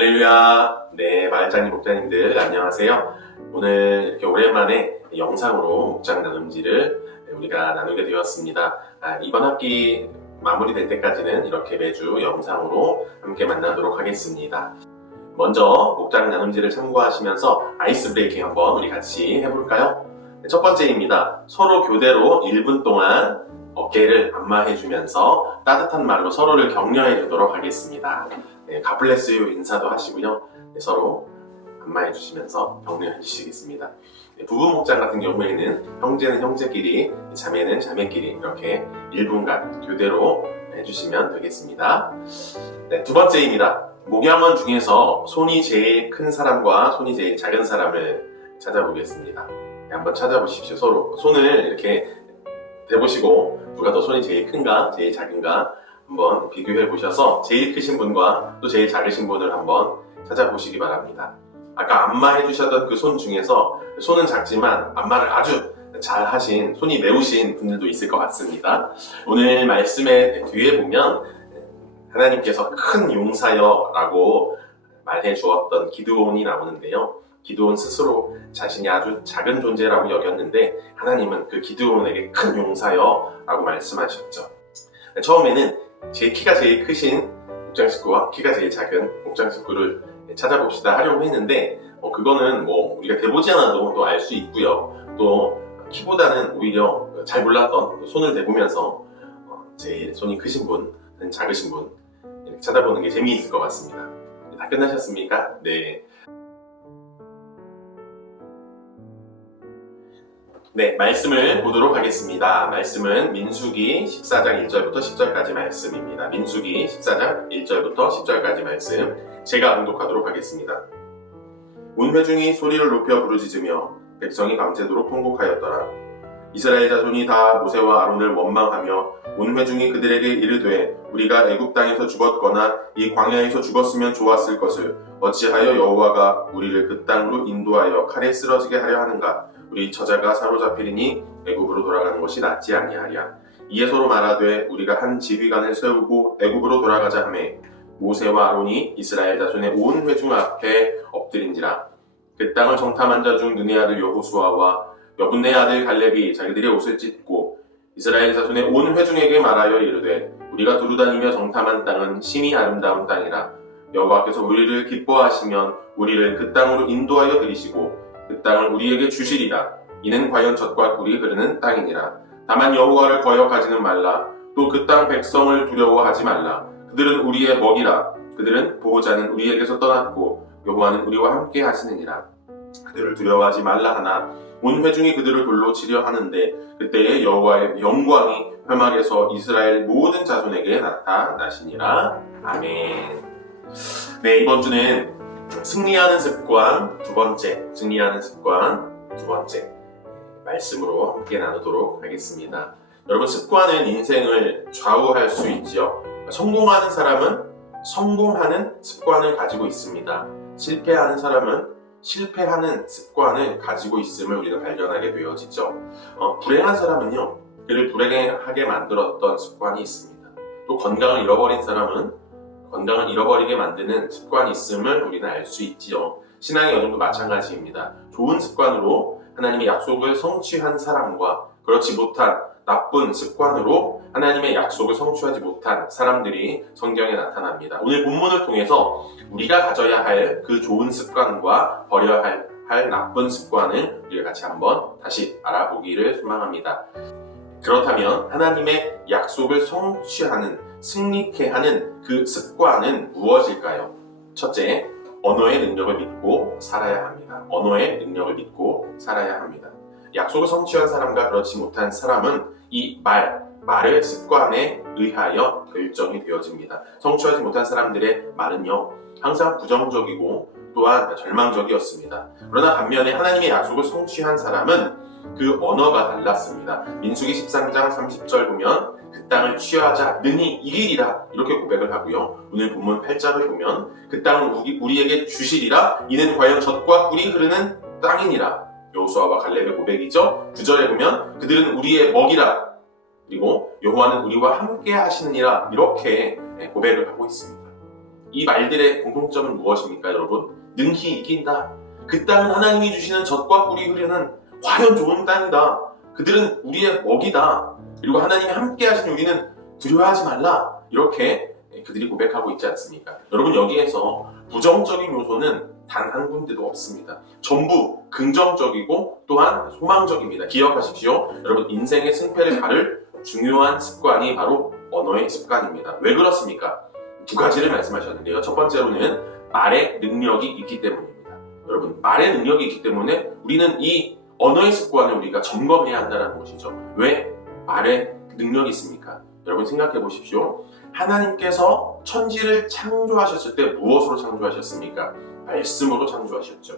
할렐루야. 네, 마을장님 목자님들 안녕하세요. 오늘 이렇게 오랜만에 영상으로 목장 나눔지를 우리가 나누게 되었습니다. 이번 학기 마무리될 때까지는 이렇게 매주 영상으로 함께 만나도록 하겠습니다. 먼저 목장 나눔지를 참고하시면서 아이스 브레이킹 한번 우리 같이 해볼까요? 첫 번째입니다. 서로 교대로 1분 동안 어깨를 안마해주면서 따뜻한 말로 서로를 격려해주도록 하겠습니다. 네, God bless you 인사도 하시고요. 네, 서로 안마해주시면서 격려해 주시겠습니다. 네, 부부 목장 같은 경우에는 형제는 형제끼리, 자매는 자매끼리 이렇게 1분간 교대로 해주시면 되겠습니다. 네, 두 번째입니다. 목양원 중에서 손이 제일 큰 사람과 손이 제일 작은 사람을 찾아보겠습니다. 네, 한번 찾아보십시오. 서로 손을 이렇게 대보시고 누가 더 손이 제일 큰가 제일 작은가 한번 비교해 보셔서 제일 크신 분과 또 제일 작으신 분을 한번 찾아보시기 바랍니다. 아까 안마해 주셨던 그 손 중에서 손은 작지만 안마를 아주 잘 하신, 손이 매우신 분들도 있을 것 같습니다. 오늘 말씀의 뒤에 보면 하나님께서 큰 용사여 라고 말해 주었던 기드온이 나오는데요. 기드온 스스로 자신이 아주 작은 존재라고 여겼는데 하나님은 그 기드온에게 큰 용사여 라고 말씀하셨죠. 처음에는 제 키가 제일 크신 목장 식구와 키가 제일 작은 목장 식구를 찾아봅시다 하려고 했는데 그거는 우리가 대보지 않아도 또 알 수 있고요. 또 키보다는 오히려 잘 몰랐던 손을 대보면서 제일 손이 크신 분, 작으신 분 이렇게 찾아보는 게 재미있을 것 같습니다. 다 끝나셨습니까? 네. 네, 말씀을 보도록 하겠습니다. 말씀은 민수기 14장 1절부터 10절까지 말씀입니다. 민수기 14장 1절부터 10절까지 말씀 제가 봉독하도록 하겠습니다. 온 회중이 소리를 높여 부르짖으며 백성이 밤새도록 통곡하였더라. 이스라엘 자손이 다 모세와 아론을 원망하며 온 회중이 그들에게 이르되 우리가 애굽 땅에서 죽었거나 이 광야에서 죽었으면 좋았을 것을 어찌하여 여호와가 우리를 그 땅으로 인도하여 칼에 쓰러지게 하려 하는가? 우리 처자가 사로잡히리니 애굽으로 돌아가는 것이 낫지 아니하랴. 이에 서로 말하되 우리가 한 지휘관을 세우고 애굽으로 돌아가자 하매 모세와 아론이 이스라엘 자손의 온 회중 앞에 엎드린지라. 그 땅을 정탐한 자 중 눈의 아들 여호수아와 여분네 아들 갈렙이 자기들의 옷을 찢고 이스라엘 자손의 온 회중에게 말하여 이르되 우리가 두루다니며 정탐한 땅은 심히 아름다운 땅이라. 여호와께서 우리를 기뻐하시면 우리를 그 땅으로 인도하여 들이시고 그 땅을 우리에게 주시리라. 이는 과연 젖과 꿀이 흐르는 땅이니라. 다만 여호와를 거역하지는 말라. 또 그 땅 백성을 두려워하지 말라. 그들은 우리의 먹이라. 그들은 보호자는 우리에게서 떠났고 여호와는 우리와 함께 하시느니라. 그들을 두려워하지 말라 하나 온 회중이 그들을 돌로 치려 하는데 그때에 여호와의 영광이 회막에서 이스라엘 모든 자손에게 나타나시니라. 아멘. 네, 이번 주는 승리하는 습관 두 번째 말씀으로 함께 나누도록 하겠습니다. 여러분, 습관은 인생을 좌우할 수 있지요. 성공하는 사람은 성공하는 습관을 가지고 있습니다. 실패하는 사람은 실패하는 습관을 가지고 있음을 우리가 발견하게 되어지죠. 불행한 사람은요, 그를 불행하게 만들었던 습관이 있습니다. 또 건강을 잃어버린 사람은 건강을 잃어버리게 만드는 습관이 있음을 우리는 알 수 있지요. 신앙의 여정도 마찬가지입니다. 좋은 습관으로 하나님의 약속을 성취한 사람과 그렇지 못한 나쁜 습관으로 하나님의 약속을 성취하지 못한 사람들이 성경에 나타납니다. 오늘 본문을 통해서 우리가 가져야 할 그 좋은 습관과 버려야 할 나쁜 습관을 우리가 같이 한번 다시 알아보기를 소망합니다. 그렇다면 하나님의 약속을 성취하는, 승리케 하는 그 습관은 무엇일까요? 첫째, 언어의 능력을 믿고 살아야 합니다. 언어의 능력을 믿고 살아야 합니다. 약속을 성취한 사람과 그렇지 못한 사람은 이 말의 습관에 의하여 결정이 되어집니다. 성취하지 못한 사람들의 말은요, 항상 부정적이고 또한 절망적이었습니다. 그러나 반면에 하나님의 약속을 성취한 사람은 그 언어가 달랐습니다. 민수기 13장 30절 보면 그 땅을 취하자 능히 이기리라 이렇게 고백을 하고요. 오늘 본문 8절을 보면 그 땅을 우리에게 주시리라. 이는 과연 젖과 꿀이 흐르는 땅이니라. 여호수아와 갈렙의 고백이죠. 9절에 보면 그들은 우리의 먹이라. 그리고 여호와는 우리와 함께 하시느니라. 이렇게 고백을 하고 있습니다. 이 말들의 공통점은 무엇입니까, 여러분? 능히 이긴다. 그 땅은 하나님이 주시는 젖과 꿀이 흐르는 과연 좋은 땅이다. 그들은 우리의 먹이다. 그리고 하나님이 함께 하신 우리는 두려워하지 말라. 이렇게 그들이 고백하고 있지 않습니까? 여러분, 여기에서 부정적인 요소는 단 한 군데도 없습니다. 전부 긍정적이고 또한 소망적입니다. 기억하십시오. 여러분, 인생의 승패를 가를 중요한 습관이 바로 언어의 습관입니다. 왜 그렇습니까? 두 가지를 말씀하셨는데요. 첫 번째로는 말의 능력이 있기 때문입니다. 여러분, 말의 능력이 있기 때문에 우리는 이 언어의 습관을 우리가 점검해야 한다는 것이죠. 왜 말에 능력이 있습니까? 여러분, 생각해 보십시오. 하나님께서 천지를 창조하셨을 때 무엇으로 창조하셨습니까? 말씀으로 창조하셨죠.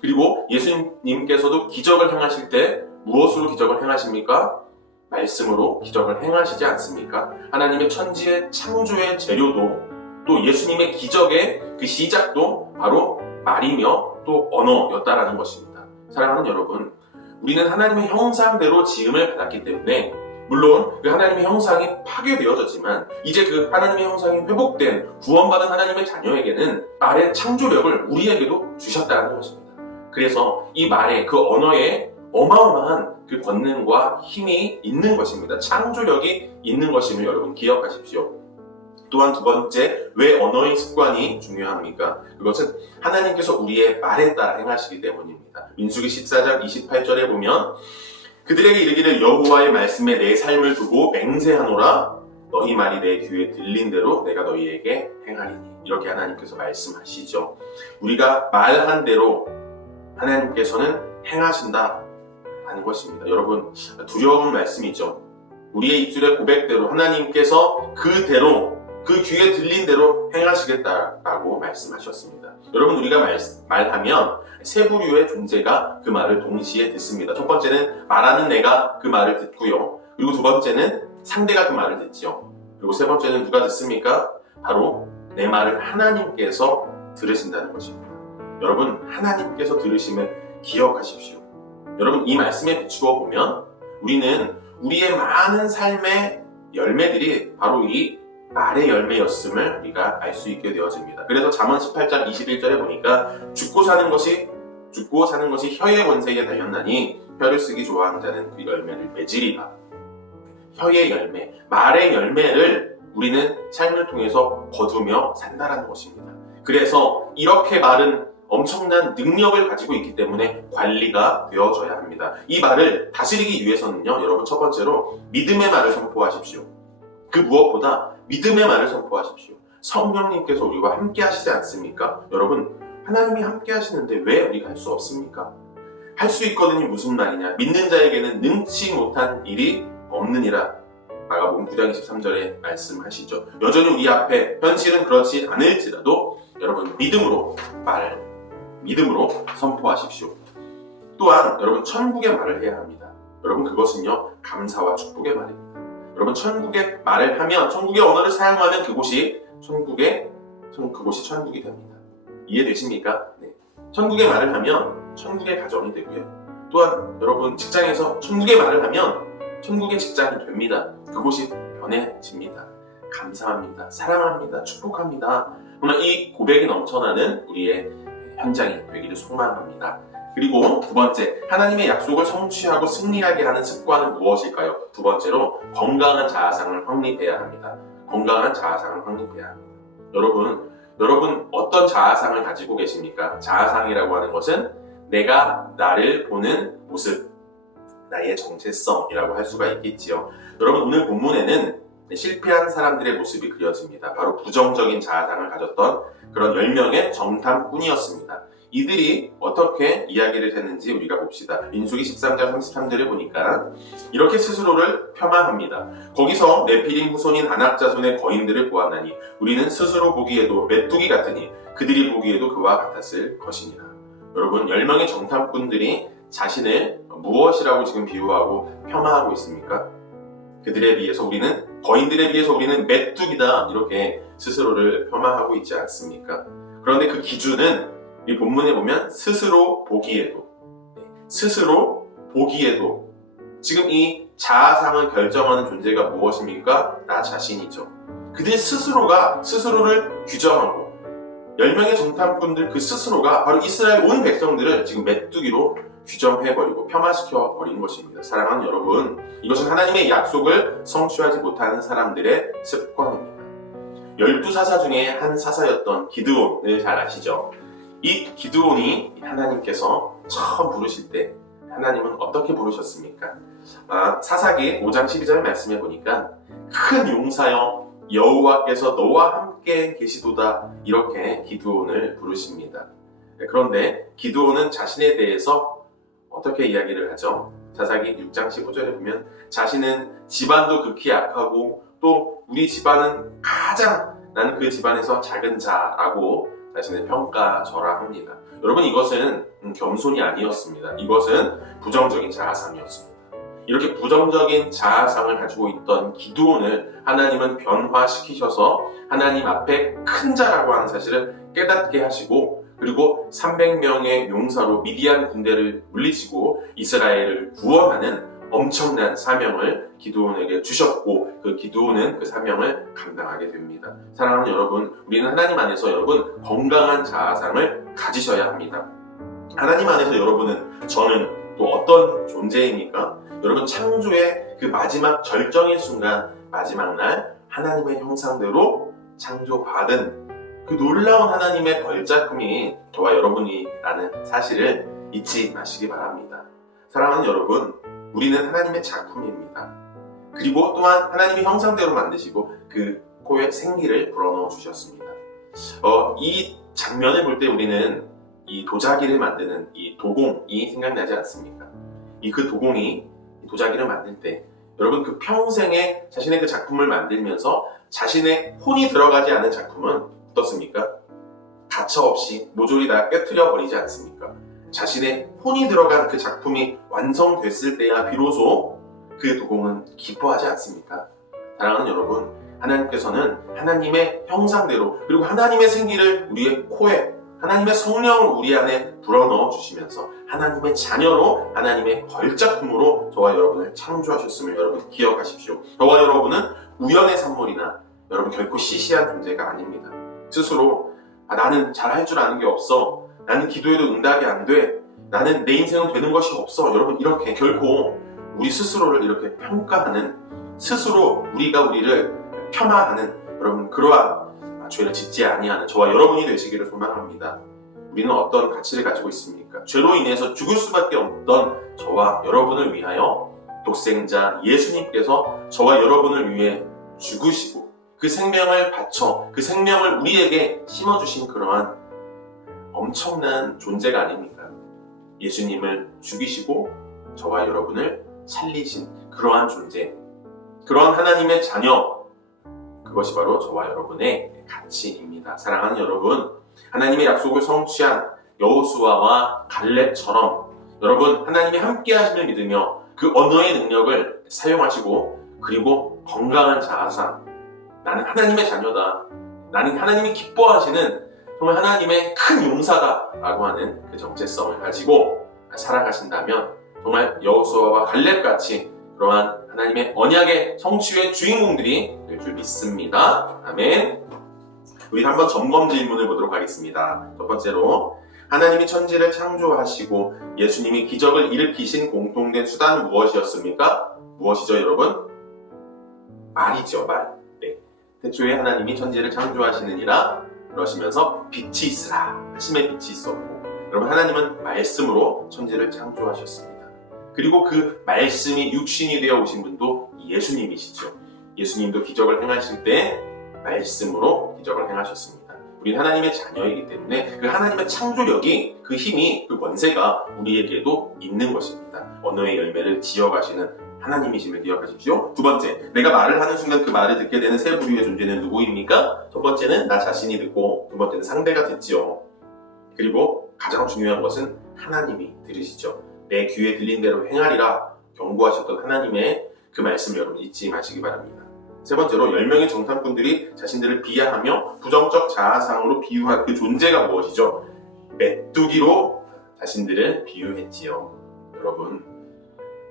그리고 예수님께서도 기적을 행하실 때 무엇으로 기적을 행하십니까? 말씀으로 기적을 행하시지 않습니까? 하나님의 천지의 창조의 재료도 또 예수님의 기적의 그 시작도 바로 말이며 또 언어였다라는 것입니다. 사랑하는 여러분, 우리는 하나님의 형상대로 지음을 받았기 때문에 물론 그 하나님의 형상이 파괴되어졌지만 이제 그 하나님의 형상이 회복된 구원받은 하나님의 자녀에게는 말의 창조력을 우리에게도 주셨다는 것입니다. 그래서 이 말의 그 언어에 어마어마한 그 권능과 힘이 있는 것입니다. 창조력이 있는 것임을 여러분 기억하십시오. 또한 두 번째, 왜 언어의 습관이 중요합니까? 그것은 하나님께서 우리의 말에 따라 행하시기 때문입니다. 민수기 14장 28절에 보면 그들에게 이르기를 여호와의 말씀에 내 삶을 두고 맹세하노라. 너희 말이 내 귀에 들린 대로 내가 너희에게 행하리니. 이렇게 하나님께서 말씀하시죠. 우리가 말한 대로 하나님께서는 행하신다 하는 것입니다. 여러분, 두려운 말씀이죠. 우리의 입술의 고백대로 하나님께서 그대로 그 귀에 들린 대로 행하시겠다라고 말씀하셨습니다. 여러분, 우리가 말하면 세 부류의 존재가 그 말을 동시에 듣습니다. 첫 번째는 말하는 내가 그 말을 듣고요. 그리고 두 번째는 상대가 그 말을 듣죠. 그리고 세 번째는 누가 듣습니까? 바로 내 말을 하나님께서 들으신다는 것입니다. 여러분, 하나님께서 들으심을 기억하십시오. 여러분, 이 말씀에 비추어 보면 우리는 우리의 많은 삶의 열매들이 바로 이 말의 열매였음을 우리가 알 수 있게 되어집니다. 그래서 잠언 18장 21절에 보니까 죽고 사는 것이 혀의 권세에 달렸나니 혀를 쓰기 좋아하는 자는 그 열매를 맺으리라. 혀의 열매, 말의 열매를 우리는 삶을 통해서 거두며 산다라는 것입니다. 그래서 이렇게 말은 엄청난 능력을 가지고 있기 때문에 관리가 되어져야 합니다. 이 말을 다스리기 위해서는요, 여러분, 첫 번째로 믿음의 말을 선포하십시오. 그 무엇보다 믿음의 말을 선포하십시오. 성령님께서 우리와 함께 하시지 않습니까? 여러분, 하나님이 함께 하시는데 왜 우리가 할 수 없습니까? 할 수 있거든이 무슨 말이냐? 믿는 자에게는 능치 못한 일이 없느니라. 마가복음 9장 23절에 말씀하시죠. 여전히 우리 앞에 현실은 그렇지 않을지라도 여러분, 믿음으로 선포하십시오. 또한 여러분, 천국의 말을 해야 합니다. 여러분, 그것은요, 감사와 축복의 말입니다. 여러분, 천국의 말을 하면, 천국의 언어를 사용하면 그곳이 천국이 됩니다. 이해되십니까? 네. 천국의 말을 하면 천국의 가정이 되고요. 또한 여러분, 직장에서 천국의 말을 하면 천국의 직장이 됩니다. 그곳이 변해집니다. 감사합니다. 사랑합니다. 축복합니다. 정말 이 고백이 넘쳐나는 우리의 현장이 되기를 소망합니다. 그리고 두 번째, 하나님의 약속을 성취하고 승리하게 하는 습관은 무엇일까요? 두 번째로, 건강한 자아상을 확립해야 합니다. 건강한 자아상을 확립해야 합니다. 여러분 어떤 자아상을 가지고 계십니까? 자아상이라고 하는 것은 내가 나를 보는 모습, 나의 정체성이라고 할 수가 있겠지요. 여러분, 오늘 본문에는 실패한 사람들의 모습이 그려집니다. 바로 부정적인 자아상을 가졌던 그런 10명의 정탐꾼이었습니다. 이들이 어떻게 이야기를 했는지 우리가 봅시다. 민수기 13장 33절에 보니까 이렇게 스스로를 폄하합니다. 거기서 네피림 후손인 아낙 자손의 거인들을 보았나니 우리는 스스로 보기에도 메뚜기 같으니 그들이 보기에도 그와 같았을 것이니라. 여러분, 10명의 정탐꾼들이 자신을 무엇이라고 지금 비유하고 폄하하고 있습니까? 그들에 비해서 거인들에 비해서 우리는 메뚜기다, 이렇게 스스로를 폄하하고 있지 않습니까? 그런데 그 기준은 이 본문에 보면 스스로 보기에도 지금 이 자아상을 결정하는 존재가 무엇입니까? 나 자신이죠. 그들 스스로가 스스로를 규정하고 10명의 정탐꾼들 그 스스로가 바로 이스라엘 온 백성들을 지금 메뚜기로 규정해버리고 폄하시켜버린 것입니다. 사랑하는 여러분, 이것은 하나님의 약속을 성취하지 못하는 사람들의 습관입니다. 12사사 중에 한 사사였던 기드온을 잘 아시죠? 이 기드온이 하나님께서 처음 부르실 때 하나님은 어떻게 부르셨습니까? 사사기 5장 12절 말씀해 보니까 큰 용사여 여호와께서 너와 함께 계시도다, 이렇게 기드온을 부르십니다. 그런데 기드온은 자신에 대해서 어떻게 이야기를 하죠? 사사기 6장 15절에 보면 자신은 집안도 극히 약하고 또 우리 집안은 나는 그 집안에서 작은 자라고 자신을 평가절하합니다. 여러분, 이것은 겸손이 아니었습니다. 이것은 부정적인 자아상이었습니다. 이렇게 부정적인 자아상을 가지고 있던 기드온을 하나님은 변화시키셔서 하나님 앞에 큰 자라고 하는 사실을 깨닫게 하시고, 그리고 300명의 용사로 미디안 군대를 물리치고 이스라엘을 구원하는 엄청난 사명을 기드온에게 주셨고, 그 기드온은 그 사명을 감당하게 됩니다. 사랑하는 여러분, 우리는 하나님 안에서 여러분 건강한 자아상을 가지셔야 합니다. 하나님 안에서 여러분은, 저는 또 어떤 존재입니까? 여러분, 창조의 그 마지막 절정의 순간, 마지막 날 하나님의 형상대로 창조받은 그 놀라운 하나님의 걸작품이 저와 여러분이라는 사실을 잊지 마시기 바랍니다. 사랑하는 여러분, 우리는 하나님의 작품입니다. 그리고 또한 하나님의 형상대로 만드시고 그 코에 생기를 불어넣어 주셨습니다. 이 장면을 볼 때 우리는 이 도자기를 만드는 이 도공이 생각나지 않습니까? 그 도공이 도자기를 만들 때 여러분, 그 평생에 자신의 그 작품을 만들면서 자신의 혼이 들어가지 않은 작품은 어떻습니까? 가차없이 모조리 다 깨트려 버리지 않습니까? 자신의 혼이 들어간 그 작품이 완성됐을 때야 비로소 그 도공은 기뻐하지 않습니까? 사랑하는 여러분, 하나님께서는 하나님의 형상대로, 그리고 하나님의 생기를 우리의 코에, 하나님의 성령을 우리 안에 불어넣어 주시면서 하나님의 자녀로, 하나님의 걸작품으로 저와 여러분을 창조하셨음을 여러분 기억하십시오. 저와 여러분은 우연의 산물이나 여러분 결코 시시한 존재가 아닙니다. 스스로 나는 잘할 줄 아는 게 없어, 나는 기도해도 응답이 안 돼, 나는 내 인생은 되는 것이 없어, 여러분 이렇게 결코 우리 스스로를 이렇게 평가하는, 스스로 우리가 우리를 폄하하는 여러분 그러한 죄를 짓지 아니하는 저와 여러분이 되시기를 소망합니다. 우리는 어떤 가치를 가지고 있습니까? 죄로 인해서 죽을 수밖에 없던 저와 여러분을 위하여 독생자 예수님께서 저와 여러분을 위해 죽으시고 그 생명을 바쳐 그 생명을 우리에게 심어주신 그러한 엄청난 존재가 아닙니까? 예수님을 죽이시고 저와 여러분을 살리신 그러한 존재, 그러한 하나님의 자녀, 그것이 바로 저와 여러분의 가치입니다. 사랑하는 여러분, 하나님의 약속을 성취한 여호수아와 갈렙처럼 여러분 하나님이 함께 하심을 믿으며 그 언어의 능력을 사용하시고, 그리고 건강한 자아상, 나는 하나님의 자녀다, 나는 하나님이 기뻐하시는 정말 하나님의 큰 용사다 라고 하는 그 정체성을 가지고 살아가신다면 정말 여호수아와 갈렙같이 그러한 하나님의 언약의 성취의 주인공들이 될 줄 믿습니다. 아멘. 우리 한번 점검 질문을 보도록 하겠습니다. 첫 번째로, 하나님이 천지를 창조하시고 예수님이 기적을 일으키신 공통된 수단은 무엇이었습니까? 무엇이죠, 여러분? 말이죠, 말. 네. 태초에 하나님이 천지를 창조하시느니라 그러시면서 빛이 있으라 하심에 빛이 있었고, 여러분 하나님은 말씀으로 천지를 창조하셨습니다. 그리고 그 말씀이 육신이 되어 오신 분도 예수님이시죠. 예수님도 기적을 행하실 때 말씀으로 기적을 행하셨습니다. 우리는 하나님의 자녀이기 때문에 그 하나님의 창조력이, 그 힘이, 그 권세가 우리에게도 있는 것입니다. 언어의 열매를 지어가시는 하나님이심을 기억하십시오. 두 번째, 내가 말을 하는 순간 그 말을 듣게 되는 세 부류의 존재는 누구입니까? 첫 번째는 나 자신이 듣고, 두 번째는 상대가 듣지요. 그리고 가장 중요한 것은 하나님이 들으시죠. 내 귀에 들린 대로 행하리라 경고하셨던 하나님의 그 말씀을 여러분 잊지 마시기 바랍니다. 세 번째로, 10명의 정탐꾼들이 자신들을 비하하며 부정적 자아상으로 비유한 그 존재가 무엇이죠? 메뚜기로 자신들을 비유했지요. 여러분,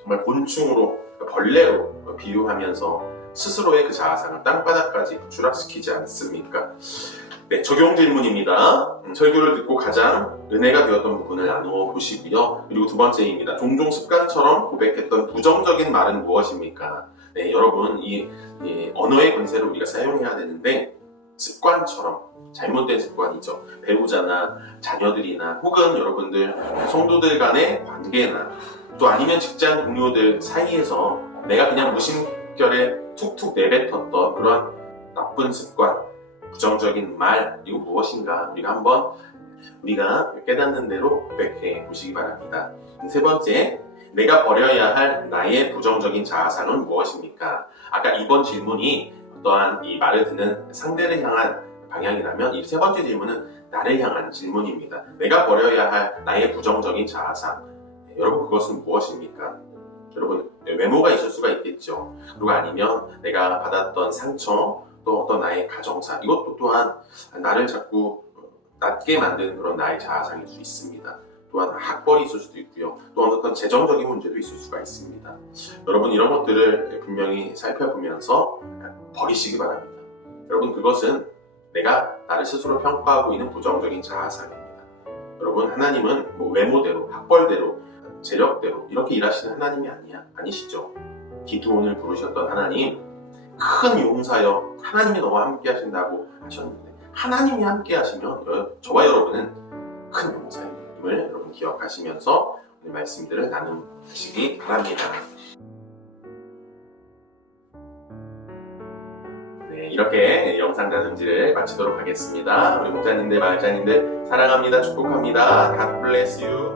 정말 곤충으로, 벌레로 비유하면서 스스로의 그 자아상을 땅바닥까지 추락시키지 않습니까? 네, 적용 질문입니다. 설교를 듣고 가장 은혜가 되었던 부분을 나누어 보시고요. 그리고 두 번째입니다. 종종 습관처럼 고백했던 부정적인 말은 무엇입니까? 네, 여러분, 이 언어의 권세를 우리가 사용해야 되는데 습관처럼 잘못된 습관이죠. 배우자나 자녀들이나 혹은 여러분들 성도들 간의 관계나 또 아니면 직장 동료들 사이에서 내가 그냥 무심결에 툭툭 내뱉었던 그런 나쁜 습관, 부정적인 말, 이거 무엇인가 우리가 깨닫는 대로 고백해 보시기 바랍니다. 세 번째, 내가 버려야 할 나의 부정적인 자아상은 무엇입니까? 아까 이번 질문이 어떠한 이 말을 듣는 상대를 향한 방향이라면 이 세 번째 질문은 나를 향한 질문입니다. 내가 버려야 할 나의 부정적인 자아상, 여러분 그것은 무엇입니까? 여러분 외모가 있을 수가 있겠죠. 그리고 아니면 내가 받았던 상처, 또 어떤 나의 가정사, 이것도 또한 나를 자꾸 낮게 만드는 그런 나의 자아상일 수 있습니다. 또한 학벌이 있을 수도 있고요. 또 어떤 재정적인 문제도 있을 수가 있습니다. 여러분 이런 것들을 분명히 살펴보면서 버리시기 바랍니다. 여러분 그것은 내가 나를 스스로 평가하고 있는 부정적인 자아상입니다. 여러분 하나님은 뭐 외모대로, 학벌대로, 재력대로 이렇게 일하시는 하나님이 아니시죠. 기드온을 부르셨던 하나님, 큰 용사여 하나님이 너와 함께 하신다고 하셨는데 하나님이 함께 하시면 저와 여러분은 큰 용사임을 여러분 기억하시면서 오늘 말씀들을 나누시기 바랍니다. 네, 이렇게 영상 나눔지를 마치도록 하겠습니다. 우리 목자님들, 마을자님들 사랑합니다. 축복합니다. God bless you.